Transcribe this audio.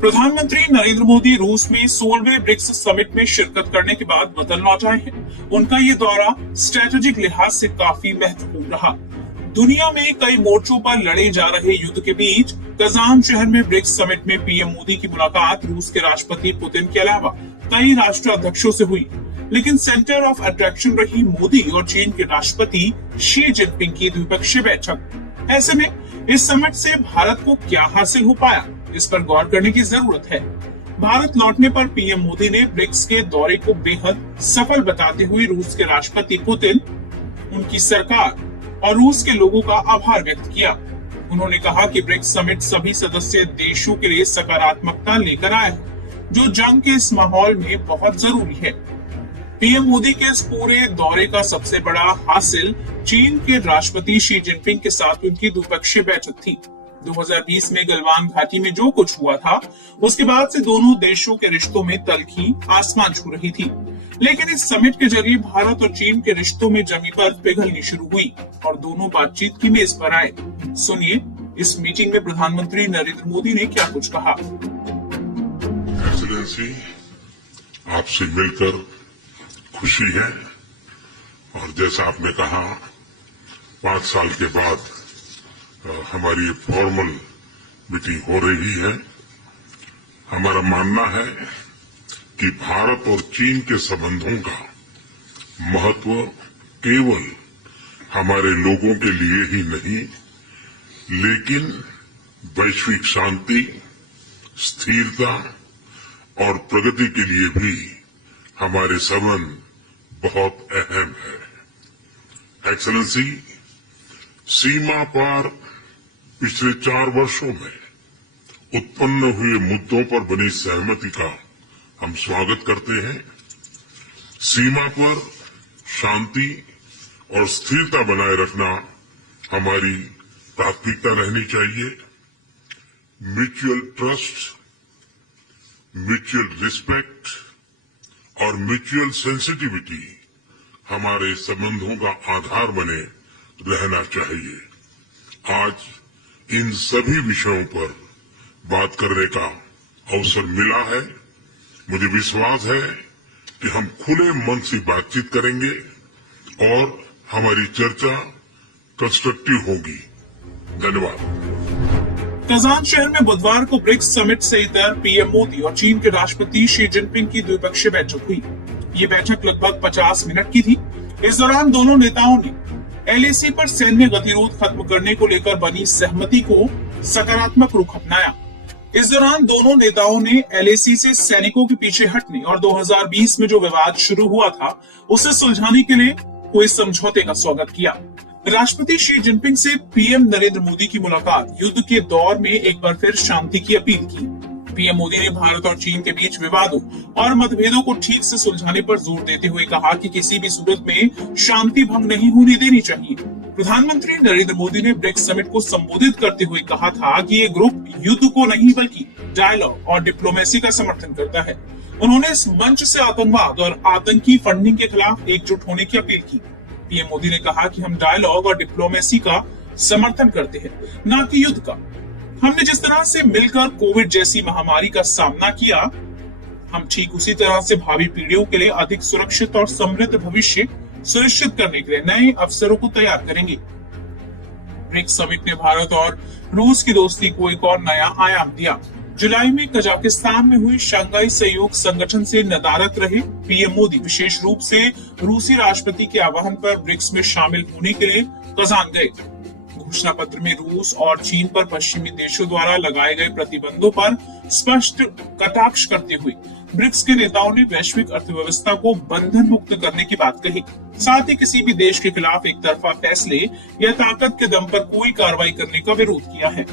प्रधानमंत्री नरेंद्र मोदी रूस में 16वें ब्रिक्स समिट में शिरकत करने के बाद वतन लौट आए हैं। उनका ये दौरा स्ट्रेटेजिक लिहाज से काफी महत्वपूर्ण रहा। दुनिया में कई मोर्चों पर लड़े जा रहे युद्ध के बीच कजान शहर में ब्रिक्स समिट में पीएम मोदी की मुलाकात रूस के राष्ट्रपति पुतिन के अलावा कई राष्ट्राध्यक्षों से हुई, लेकिन सेंटर ऑफ अट्रैक्शन रही मोदी और चीन के राष्ट्रपति शी जिनपिंग की द्विपक्षीय बैठक। ऐसे में इस समिट से भारत को क्या हासिल हो पाया, इस पर गौर करने की जरूरत है। भारत लौटने पर पीएम मोदी ने ब्रिक्स के दौरे को बेहद सफल बताते हुए रूस के राष्ट्रपति पुतिन, उनकी सरकार और रूस के लोगों का आभार व्यक्त किया। उन्होंने कहा कि ब्रिक्स समिट सभी सदस्य देशों के लिए सकारात्मकता लेकर आया है, जो जंग के इस माहौल में बहुत जरूरी है। पीएम मोदी के इस पूरे दौरे का सबसे बड़ा हासिल चीन के राष्ट्रपति शी जिनपिंग के साथ उनकी द्विपक्षीय बैठक थी। 2020 में गलवान घाटी में जो कुछ हुआ था, उसके बाद से दोनों देशों के रिश्तों में तलखी आसमान छू रही थी। लेकिन इस समिट के जरिए भारत और चीन के रिश्तों में जमी बर्फ पिघलनी शुरू हुई और दोनों बातचीत की मेज पर आए। सुनिए इस मीटिंग में प्रधानमंत्री नरेंद्र मोदी ने क्या कुछ कहा। एक्सीलेंसी, आपसे मिलकर खुशी है और जैसा आपने कहा 5 साल के बाद हमारी फॉर्मल मीटिंग हो रही है। हमारा मानना है कि भारत और चीन के संबंधों का महत्व केवल हमारे लोगों के लिए ही नहीं, लेकिन वैश्विक शांति, स्थिरता और प्रगति के लिए भी हमारे संबंध बहुत अहम है। एक्सेलेंसी, सीमा पार पिछले 4 वर्षों में उत्पन्न हुए मुद्दों पर बनी सहमति का हम स्वागत करते हैं। सीमा पर शांति और स्थिरता बनाए रखना हमारी प्राथमिकता रहनी चाहिए। म्यूचुअल ट्रस्ट, म्यूचुअल रिस्पेक्ट और म्यूचुअल सेंसिटिविटी हमारे संबंधों का आधार बने रहना चाहिए। आज इन सभी विषयों पर बात करने का अवसर मिला है। मुझे विश्वास है कि हम खुले मन से बातचीत करेंगे और हमारी चर्चा कंस्ट्रक्टिव होगी। धन्यवाद। कजान शहर में बुधवार को ब्रिक्स समिट से इतर पीएम मोदी और चीन के राष्ट्रपति शी जिनपिंग की द्विपक्षीय बैठक हुई। ये बैठक लगभग 50 मिनट की थी। इस दौरान दोनों नेताओं ने एलएसी पर सैन्य गतिरोध खत्म करने को लेकर बनी सहमति को सकारात्मक रुख अपनाया। इस दौरान दोनों नेताओं ने एलएसी से सैनिकों के पीछे हटने और 2020 में जो विवाद शुरू हुआ था, उसे सुलझाने के लिए हुए समझौते का स्वागत किया। राष्ट्रपति शी जिनपिंग से पीएम नरेंद्र मोदी की मुलाकात युद्ध के दौर में एक बार फिर शांति की अपील की। पीएम मोदी ने भारत और चीन के बीच विवादों और मतभेदों को ठीक से सुलझाने पर जोर देते हुए कहा कि किसी भी सूरत में शांति भंग नहीं होने देनी चाहिए। प्रधानमंत्री नरेंद्र मोदी ने ब्रिक्स समिट को संबोधित करते हुए कहा था कि ये ग्रुप युद्ध को नहीं बल्कि डायलॉग और डिप्लोमेसी का समर्थन करता है। उन्होंने इस मंच से आतंकवाद और आतंकी फंडिंग के खिलाफ एकजुट होने की अपील की। पीएम मोदी ने कहा कि हम डायलॉग और डिप्लोमेसी का समर्थन करते हैं, न कि युद्ध का। हमने जिस तरह से मिलकर कोविड जैसी महामारी का सामना किया, हम ठीक उसी तरह से भावी पीढ़ियों के लिए अधिक सुरक्षित और समृद्ध भविष्य सुनिश्चित करने के लिए नए अवसरों को तैयार करेंगे। ब्रिक्स समिट ने भारत और रूस की दोस्ती को एक और नया आयाम दिया। जुलाई में कजाकिस्तान में हुई शंघाई सहयोग संगठन से नदारद रहे पीएम मोदी विशेष रूप से रूसी राष्ट्रपति के आह्वान पर ब्रिक्स में शामिल होने के लिए कजान गए। घोषणा पत्र में रूस और चीन पर पश्चिमी देशों द्वारा लगाए गए प्रतिबंधों पर स्पष्ट कटाक्ष करते हुए ब्रिक्स के नेताओं ने वैश्विक अर्थव्यवस्था को बंधन मुक्त करने की बात कही। साथ ही किसी भी देश के खिलाफ एक तरफा फैसले या ताकत के दम पर कोई कार्रवाई करने का विरोध किया है।